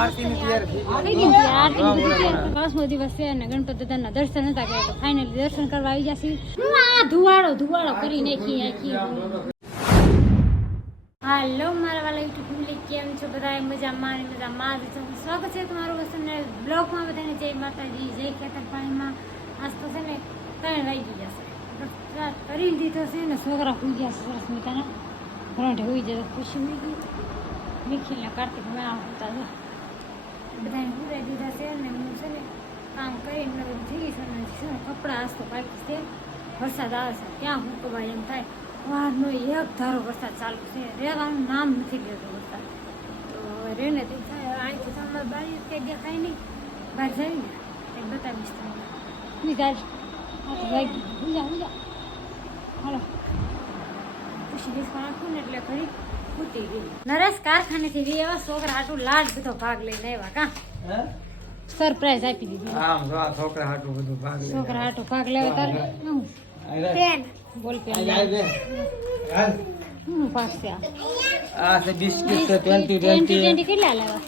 આરતીની તૈયાર થઈ ગઈ. 5મો દિવસ છે અને ગણપતિ દાદાના દર્શન હતા કર્યા તો ફાઇનલી દર્શન કરવા આવી જશે. ધુવાડો કરી નાખી. હાલો મારા વાલા યુટ્યુબ ફેમિલી, કેમ છો બધા? મજામાં સ્વાગત છે તમારું વસંત બ્લોગમાં. બધાને જય માતાજી, જય ખેતર પાણીમાં. આજ તો છે ને 3 વાગી જશે, કરી દીધો છે ને છોકરા હોઈ ગયા છે સરસ મજાના. ઘરંઠે હોઈ જાય ખુશી હોઈ ગઈ. નિખિલને કાર્તિક મેં આવતા હતા બધાને પૂરાઈ દીધા છે ને હું છે ને કામ કરીને થઈ છે ને કપડાં આજ તો બાકી છે. વરસાદ આવે છે ક્યાં મૂકવા એમ થાય. વારનો એક ધારો વરસાદ ચાલુ છે, રહેવાનું નામ નથી લેતો વરસાદ. તો હવે રેને તે અહીંથી તમારે બારી કંઈ દેખાય નહીં. બહાર જઈને કંઈક બતાવીશ તમને. બીજા વાગી બીજા હાલો ખુશી દેશમાં નાખું ને એટલે ઘડી ફૂટી ગઈ. નરેશ કારખાનેથી બી એવા છોકરા હાટું લાડ બધો ભાગ લઈને આવ્યા. કા સરપ્રાઈઝ આપી દીધી. છોકરા હાટું બધું છોકરા હાટું ભાગ લેવા તારે પેન બોલ પેન હું પાસે આ છે બિસ્કિટ છે 20 કેટલા લાવ્યા?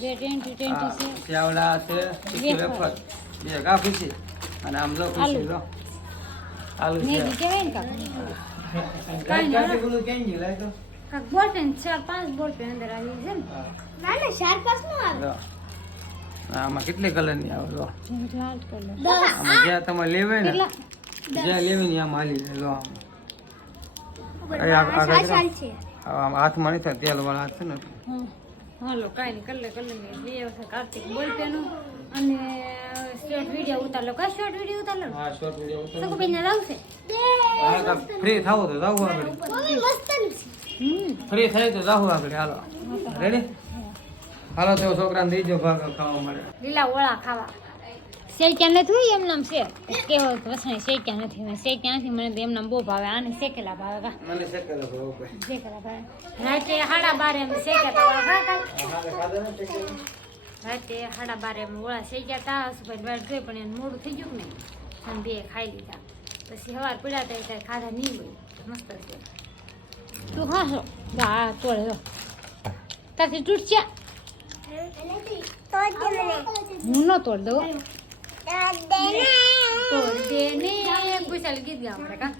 બે 20 છે. ચાવડા છે વેફર બે કાફી છે અને આમ જો ખુશી જો આલુ છે. મેગી કેવાય ને કાઈ કાફી બોલું કેમ નહીં લાય તો કાક બોલ પેન 4-5 બોલ પેન અંદર આવી છે ને. ના 4-5 નો આવે. આમાં કેટલી કલર ની આવે જો લાલ કલર. આમાં જ્યાં તમે લેવે ને જ્યાં લેવી ને આમ હાલી લો. આમ હાથમાં નહીં થાય તેલ વાળા હાથ છે ને. હાલો કાંઈ નહીં કલર ની બે વખત કાર્તિક બોલ પેનું અને શોર્ટ વિડીયો ઉતારલો. કા શોર્ટ વિડીયો ઉતારલો? હા શોર્ટ વિડીયો ઉતારલો. સકુ બેન આવશે ફ્રી થાવ તો જાવ આગળ. ફ્રી થાય તો જાવ આગળ. હાલો રેડી. હાલો તો છોકરાને દઈ દો ભાગ ખાવા મળે. લીલા ઓળા ખાવા. શેક્યા નથી એમ નામ છે કેવો વસણી શેક્યા નથી. શેક્યા નથી મને તો એમ નામ બહુ ભાવે. આને શેકેલા ભાવે. કા મને શેકેલા ભાવે. શેકેલા ભાવે. રાતે 12:30 એમ શેક્યા તા ઓળા ખાતા. રાતે 12:30 એમ ઓળા શેક્યા તા. સુભાઈ બહાર જોઈ પણ એને મોડું થઈ ગયું ને અને બે ખાઈ લીધા. પછી સવાર પડ્યા હતા ત્યારે ખાધા નહીં હોય. મસ્ત છે. તું ખાશો? હા તોડે જો તારથી તૂટશે. હું ન તોડ દઉં. તોડ દે ને પૂછાલ ગીત ગાવ આપણે. કા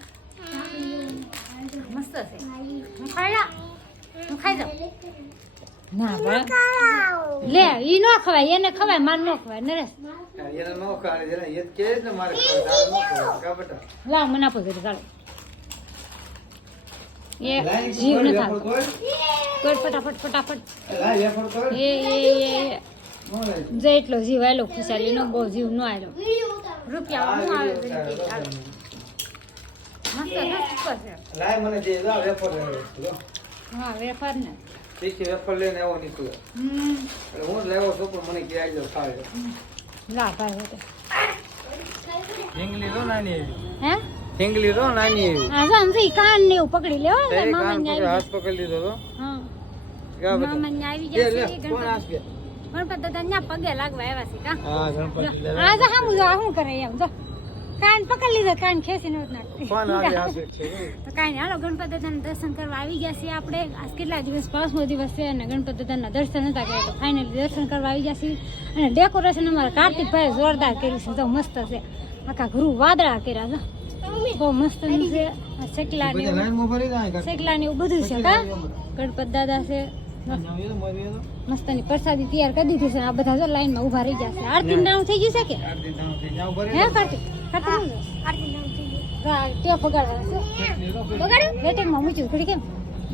મસ્ત છે. હું ખાઈ જાઉં. ના ભાઈ લે ઈ ન ખવાય. એને ખવાય માર ન ખવાય. નરેશ એને નો ખાડે જરા એ કે ને મારે ખાવા નો ખાવા કા બેટા. લાવ મને આપો જરી ચાલો. એ જીવ ન થાતો. કર ફટાફટ. લાય વેફર કર. એ જે એટલો જીવ આવેલો ખુશાલી નો બહુ જીવ ન આવેલો. રૂપિયા હું આવે મસ્ત છે. લાય મને દે લા વેફર લે. હા વેફર ને ઠીક વેફર લઈને આવો નીકળ્યો. એટલે હું જ લેવો તો પણ મને કે આવી જાવ ખાવે. લા ભાઈ હોતે ઢીંગલી રો નાની એવી. હે ઢીંગલી રો નાની એવી. આ સમજી કાન ને એવું પકડી લેવો ને તે મામા કાન ને પકડી આવી. હાથ પકડી લીધો તો. હા કા બેટા મામા ને આવી લે જશે. લે કોણ આસ કે. ગણપત દાદા ના પગે લાગવા આવ્યા છે. કા હા ગણપતિ લે. આ જો હામુ જો શું કરે એમ જો કાન પકડી લીધો. કાન ખેંચી નહોત નાખતી. કોણ આવી આસે છે. તો કાંઈ નહીં હાલો ગણપત દાદાના દર્શન કરવા આવી ગયા છીએ આપણે. આજ કેટલા દિવસ 5મો દિવસ છે અને ગણપત દાદાના દર્શન હતા કર્યા તો ફાઇનલી દર્શન કરવા આવી ગયા છીએ. અને ડેકોરેશન અમારા કાર્તિકભાઈ જોરદાર કર્યું છે. તો મસ્ત છે. આખા ઘરું વાદળા કર્યા છે. બહુ મસ્ત છે. શેકલા ને લાઈન માં ભરી જાય શેકલા ને એવું બધું છે. કા ગણપત દાદા છે મસ્તની પ્રસાદી તૈયાર કરી દીધી છે. આ બધા જો લાઈનમાં ઊભા રહી ગયા છે. આરતી નામ થઈ ગયું છે કે હે કાર્તિક? તે પગાડવા છે. વેટિંગમાં મૂક્યું ઘડી કેમ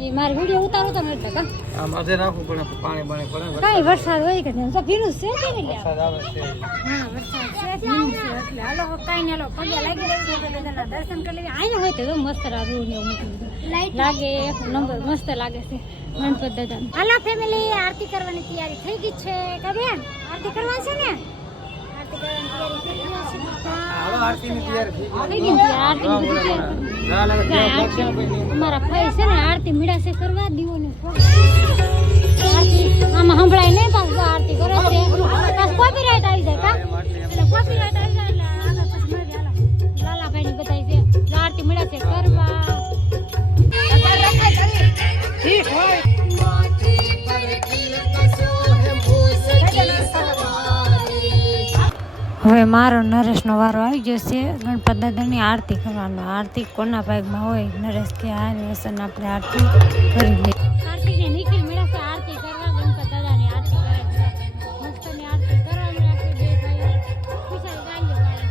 એ મારે વિડીયો ઉતારો તો એટલે કા આમ આજે રાખવું પડે પાણી બાણી પડે. કાંઈ વરસાદ હોય કે નહીં તો ભીનું છે કે નહીં. વરસાદ આવે છે. હા વરસાદ છે ભીનું છે એટલે હાલો કાંઈ નહીં હાલો પગે લાગી રહ્યું છે. દાદાના દર્શન કરી લેવી. અહીંયા હોય તો મસ્ત રૂ ને એવું મૂકી દીધું લાગે. એક નંબર મસ્ત લાગે છે ગણપત દાદા. હાલો ફેમિલી આરતી કરવાની તૈયારી થઈ ગઈ છે. કે બેન આરતી કરવા છે ને? આરતી કરવાની તૈયારી થઈ ગઈ છે. હાલો આરતીની તૈયાર થઈ ગઈ. અમારા ભાઈ છે ને આરતી મીડાશે કરવા દીવોને આરતી આમાં સંભળાય નહીં પાછું આરતી કરે છે. કોપીરાઈટ આવી જાય. કા એટલે કોપીરાઈટ આવી જાય એટલે આગળ પછી મળી હાલો લાલાભાઈ ની બતાવી છે આરતી મીડાશે કરવા. ઠીક હોય હવે મારો નરેશનો વારો આવી ગયો છે ગણપત દાદાની આરતી કરવાનો. આરતી કોના ભાગમાં હોય? નરેશ કે આ વ્યસન આપણે આરતી કરી લઈએ. આરતીને નિખિલ મળ્યા છે આરતી કરવા. ગણપત દાદાની આરતી કરે છે. મસ્તની આરતી કરવાની રાખી બે ભાઈ વિશાલ ગાંજો પાડે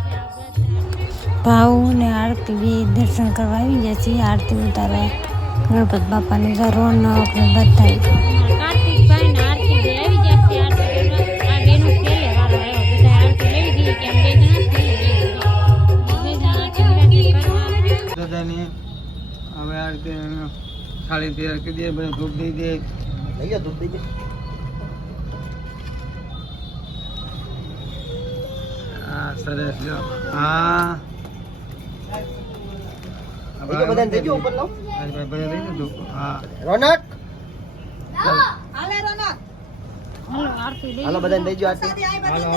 છે. ભાવ ને આરતી બે દર્શન કરવા આવી ગયા છે. આરતી ઉતારવા ગણપત બાપાની રોનક ને બધા કાર્તિકભાઈ ને આરતી બે આવી ગયા છે. આરતી કરવા આ બેનો છેલ્લે વારો આવ્યો. બધા આરતી લઈ દીધી કેમ બે જણા દાદાની હવે આ રીતે થાળી તૈયાર કરી દે, બધું ધૂપ દઈ દે. લઈ જાઓ, ધૂપ દઈ દે. હા સરસ જો. હા બધા દેજો ઉપર લો. બધા દઈ દો. હા રોનક હાલે રોનક. હાલો આરતી લઈ હાલો બધાને દેજો આરતી. હાલો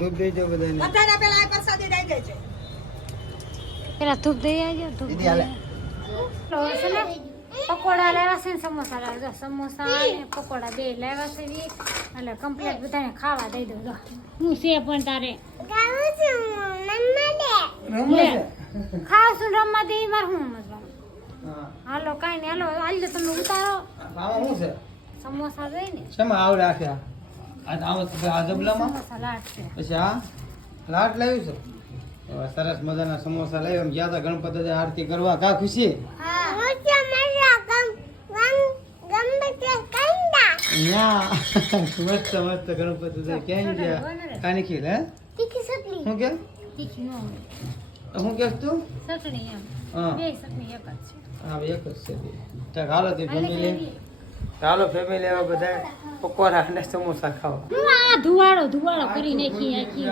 ધૂપ દેજો બધાને. બધાને પેલા આ પ્રસાદી દઈ દેજો. પેલા ધૂપ દઈ આવજો. ધૂપ દીદી હાલે. છે ને પકોડા લેવા છે ને સમોસા લાવ્યા. જો સમોસા અને પકોડા બે લેવા છે એટલે કમ્પ્લીટ બધાને ખાવા દઈ દઉં. જો હું છે પણ તારે ખાવ છું રમવા દે મારે હું મતલબ. હા હાલો કાંઈ નહીં. હાલો હાલો તમે ઉતારો. આમાં શું છે? સમોસા જોઈ ને શેમાં આવડે આખ્યા? આ જબલામાં સમોસા લાટ છે. પછી આ લાટ લાવ્યું છે. એવા સરસ મજાના સમોસા લાવ્યા. ગયા હતા ગણપત દાદા આરતી કરવા. કા ખુશી? ન્યા મસ્ત મસ્ત ગણપત દાદા ક્યાં ગયા? કાની ખીર હે? તીખી ચટણી. શું કે? તીખી ન હોય. શું કે તું? ચટણી એમ. હા બે ચટણી એક જ છે. હા એક જ છે. ચાલ હાલો તે હાલે ફેમિલી. કે ચાલો ફેમિલી હવે બધા પકોડા અને સમોસા ખાવા. આ ધુવાડો કરી નાખી આખી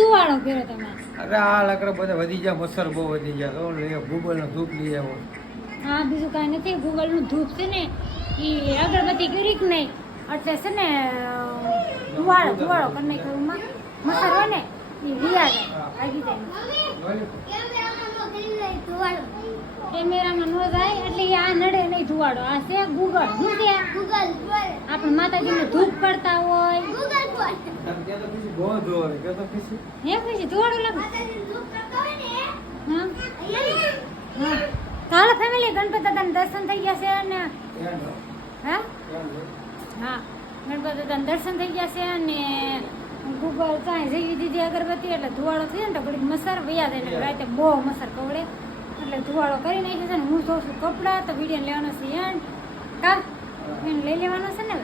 ધુવાડો કર્યો તમે. અરે આ લકડા બધા વધી ગયા, મચ્છર બહુ વધી ગયા. તો ગૂગલ નો ધૂપ લઈ આવો. હા બીજું કાંઈ નથી. ગૂગલ નું ધૂપ છે ને એ અગરબત્તી કરી કે નહીં એટલે છે ને ધુવાડો કરી નાખ્યો. મસર હોય ને એ રિયા જાય કેમેરામાં ન જાય એટલે આ નડે નહીં ધુવાડો. આ છે ગૂગલ. શું છે? આપણે માતાજીને ધૂપ કરતા હોય હે ખુશી ધુવાડો લાગે. હા ચાલો ફેમિલી ગણપત દાદાના દર્શન થઈ ગયા છે અને હા હા ગણપત દાદાના દર્શન થઈ ગયા છે અને ગૂગલ કાંઈ જઈ દીધી અગરબત્તી એટલે ધુવાડો થઈ ને તો ઘડીક મસર વયા જાય. રાતે બહુ મસર કવડે એટલે ધુવાડો કરી નાખ્યો છે ને હું જોઉં છું કપડાં તો વિડીયો લેવાનો છે એન્ડ કા એને લઈ લેવાનો છે ને.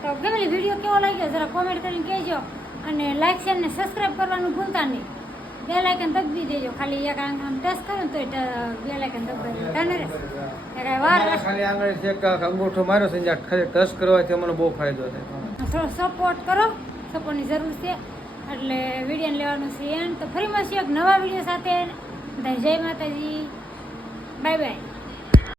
તો ફેમિલી વિડીયો કેવો લાગ્યો જરા કોમેન્ટ કરીને કહેજો અને લાઈક શેર ને સબસ્ક્રાઈબ કરવાનું ભૂલતા નહીં. બે લાઇકન દબી દેજો. ખાલી એક આમ ટચ કરો ને તો બે લાઇકન દબાવી તને વાર ખાલી આંગળી છે અંગૂઠો માર્યો છે ખાલી ટચ કરવાથી અમને બહુ ફાયદો થાય. થોડો સપોર્ટ કરો. સપોર્ટની જરૂર છે એટલે વિડીયો લેવાનું છે એન્ડ તો ફરી મળશે એક નવા વિડીયો સાથે. બધા જય માતાજી. Bye bye.